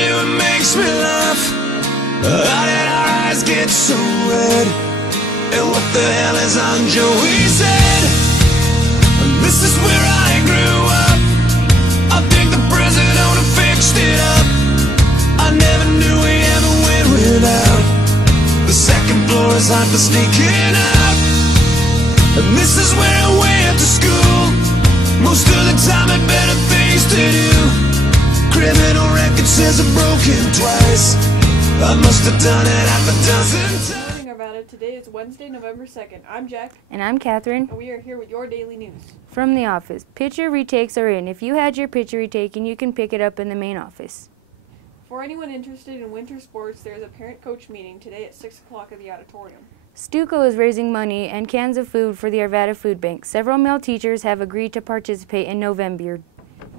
do, it makes me laugh. How did our eyes get so red? And what the hell is on Joey's head? This is where I grew up. I think the present owner fixed it up. I never knew we ever went without. The second floor is hot for sneaking out. And this is where I went to school. Most of the time had better things to do. Criminal record says I've broken twice. I must have done it half a dozen times. Today is Wednesday, November 2nd. I'm Jack. And I'm Catherine. And we are here with your daily news. From the office. Picture retakes are in. If you had your picture retaken, you can pick it up in the main office. For anyone interested in winter sports, there is a parent-coach meeting today at 6 o'clock at the auditorium. Stuco is raising money and cans of food for the Arvada Food Bank. Several male teachers have agreed to participate in November.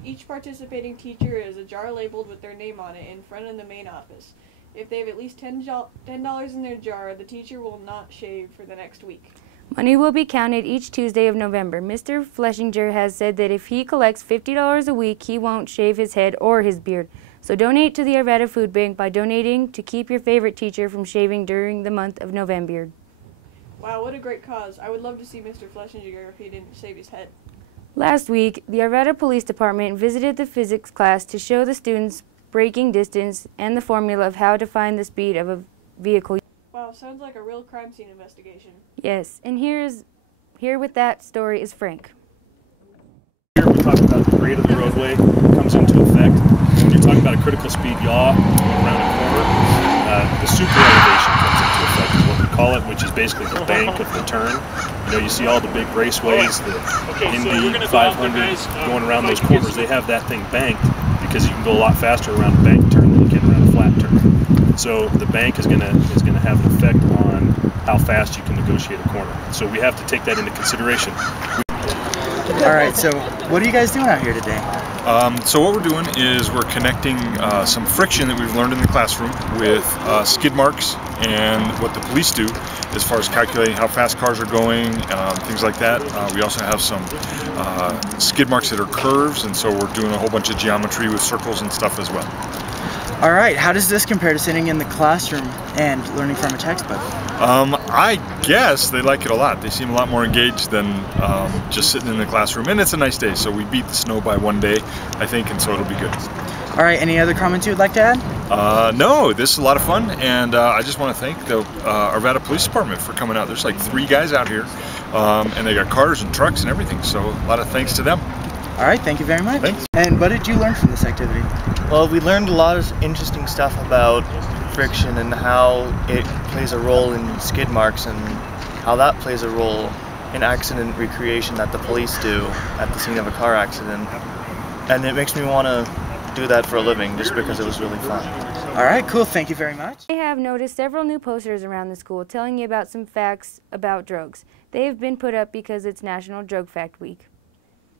Each participating teacher is a jar labeled with their name on it in front of the main office. If they have at least $10 in their jar, the teacher will not shave for the next week. Money will be counted each Tuesday of November. Mr. Fleshinger has said that if he collects $50 a week, he won't shave his head or his beard. So donate to the Arvada Food Bank by donating to keep your favorite teacher from shaving during the month of November. Wow, what a great cause. I would love to see Mr. Fleshinger if he didn't shave his head. Last week, the Arvada Police Department visited the physics class to show the students braking distance and the formula of how to find the speed of a vehicle. Wow, sounds like a real crime scene investigation. Yes, and here with that story is Frank. Here we talk about the grade of the roadway comes into effect. When you're talking about a critical speed yaw going around a corner, the super elevation comes into effect, is what we call it, which is basically the bank of the turn. You know, you see all the big raceways, the Indy 500 going around those corners. They have that thing banked, because you can go a lot faster around a bank turn than you can around a flat turn. So the bank is gonna have an effect on how fast you can negotiate a corner. So we have to take that into consideration. All right, so what are you guys doing out here today? So what we're doing is we're connecting some friction that we've learned in the classroom with skid marks and what the police do as far as calculating how fast cars are going, things like that. We also have some skid marks that are curves, and so we're doing a whole bunch of geometry with circles and stuff as well. All right, how does this compare to sitting in the classroom and learning from a textbook? I guess they like it a lot. They seem a lot more engaged than just sitting in the classroom, and it's a nice day, so we beat the snow by one day, I think, and so it'll be good. All right, any other comments you would like to add? No, this is a lot of fun, and I just want to thank the Arvada Police Department for coming out. There's like 3 guys out here, and they got cars and trucks and everything, so a lot of thanks to them. All right, thank you very much. Thanks. And what did you learn from this activity? Well, we learned a lot of interesting stuff about friction and how it plays a role in skid marks and how that plays a role in accident recreation that the police do at the scene of a car accident. And it makes me want to do that for a living just because it was really fun. All right, cool. Thank you very much. I have noticed several new posters around the school telling you about some facts about drugs. They have been put up because it's National Drug Fact Week.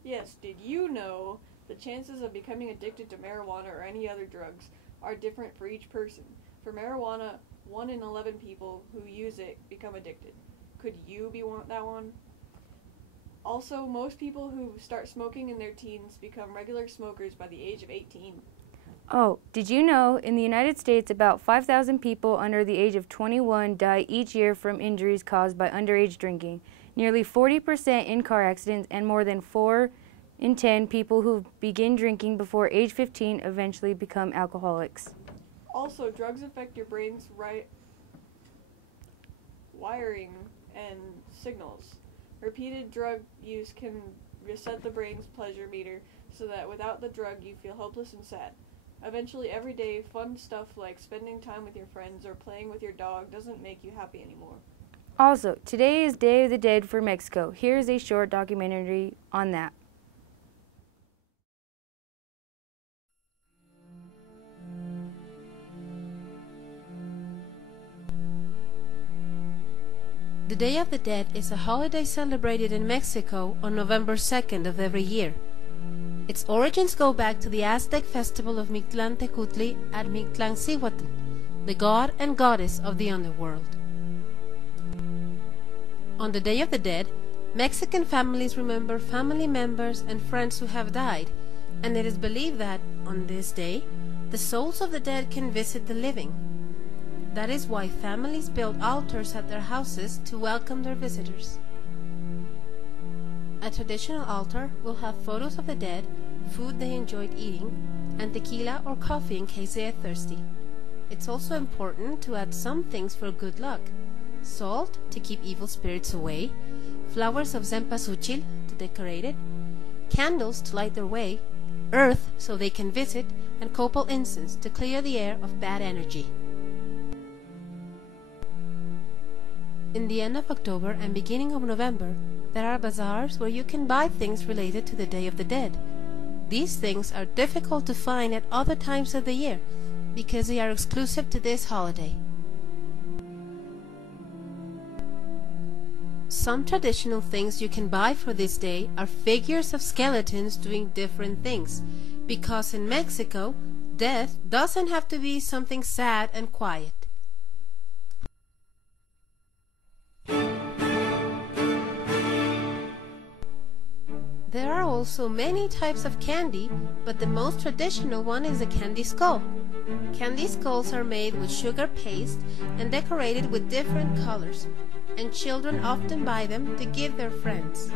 Yes, did you know the chances of becoming addicted to marijuana or any other drugs are different for each person? For marijuana, 1 in 11 people who use it become addicted. Could you be that one? Also, most people who start smoking in their teens become regular smokers by the age of 18. Oh, did you know in the United States about 5,000 people under the age of 21 die each year from injuries caused by underage drinking? Nearly 40% in car accidents, and more than 4 in 10 people who begin drinking before age 15 eventually become alcoholics. Also, drugs affect your brain's wiring and signals. Repeated drug use can reset the brain's pleasure meter so that without the drug you feel hopeless and sad. Eventually, everyday fun stuff like spending time with your friends or playing with your dog doesn't make you happy anymore. Also, today is Day of the Dead for Mexico. Here's a short documentary on that. The Day of the Dead is a holiday celebrated in Mexico on November 2nd of every year. Its origins go back to the Aztec festival of Mictlán Tecutli at Mictlancihuatl, the god and goddess of the underworld. On the Day of the Dead, Mexican families remember family members and friends who have died, and it is believed that, on this day, The souls of the dead can visit the living. That is why families build altars at their houses to welcome their visitors. A traditional altar will have photos of the dead, food they enjoyed eating, and tequila or coffee in case they are thirsty. It's also important to add some things for good luck. Salt to keep evil spirits away, flowers of cempasúchil to decorate it, candles to light their way, earth so they can visit, and copal incense to clear the air of bad energy. In the end of October and beginning of November, there are bazaars where you can buy things related to the Day of the Dead. These things are difficult to find at other times of the year because they are exclusive to this holiday. Some traditional things you can buy for this day are figures of skeletons doing different things, because in Mexico, death doesn't have to be something sad and quiet. There are also many types of candy, but the most traditional one is the candy skull. Candy skulls are made with sugar paste and decorated with different colors, and children often buy them to give their friends.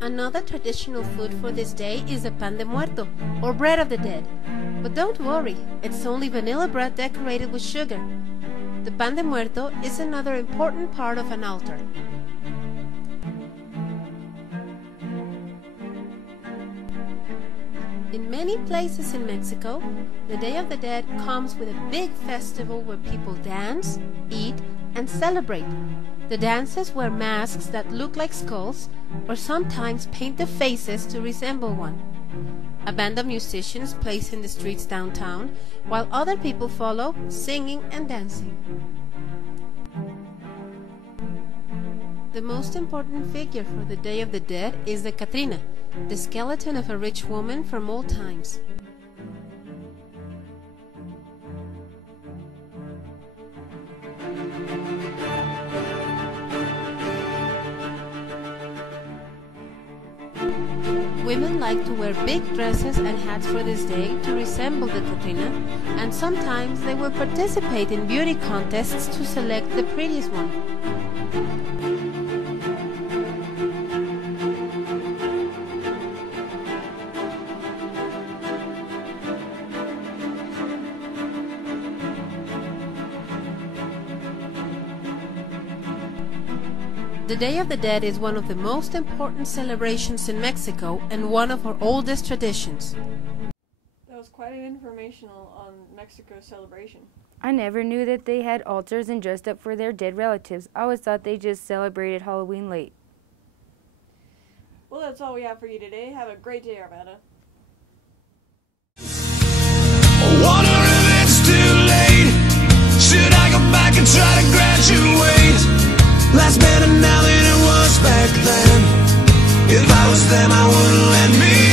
Another traditional food for this day is the pan de muerto, or bread of the dead. But don't worry, it's only vanilla bread decorated with sugar. The pan de muerto is another important part of an altar. In many places in Mexico, the Day of the Dead comes with a big festival where people dance, eat, and celebrate. The dancers wear masks that look like skulls, or sometimes paint their faces to resemble one. A band of musicians plays in the streets downtown, while other people follow, singing and dancing. The most important figure for the Day of the Dead is the Catrina, the skeleton of a rich woman from old times. Women like to wear big dresses and hats for this day to resemble the Catrina, and sometimes they will participate in beauty contests to select the prettiest one. The Day of the Dead is one of the most important celebrations in Mexico and one of our oldest traditions. That was quite an informational on Mexico's celebration. I never knew that they had altars and dressed up for their dead relatives. I always thought they just celebrated Halloween late. Well, that's all we have for you today. Have a great day, Armada. Wonder if it's too late. Should I go back and try to graduate? Life's better now than it was back then. If I was them, I wouldn't let me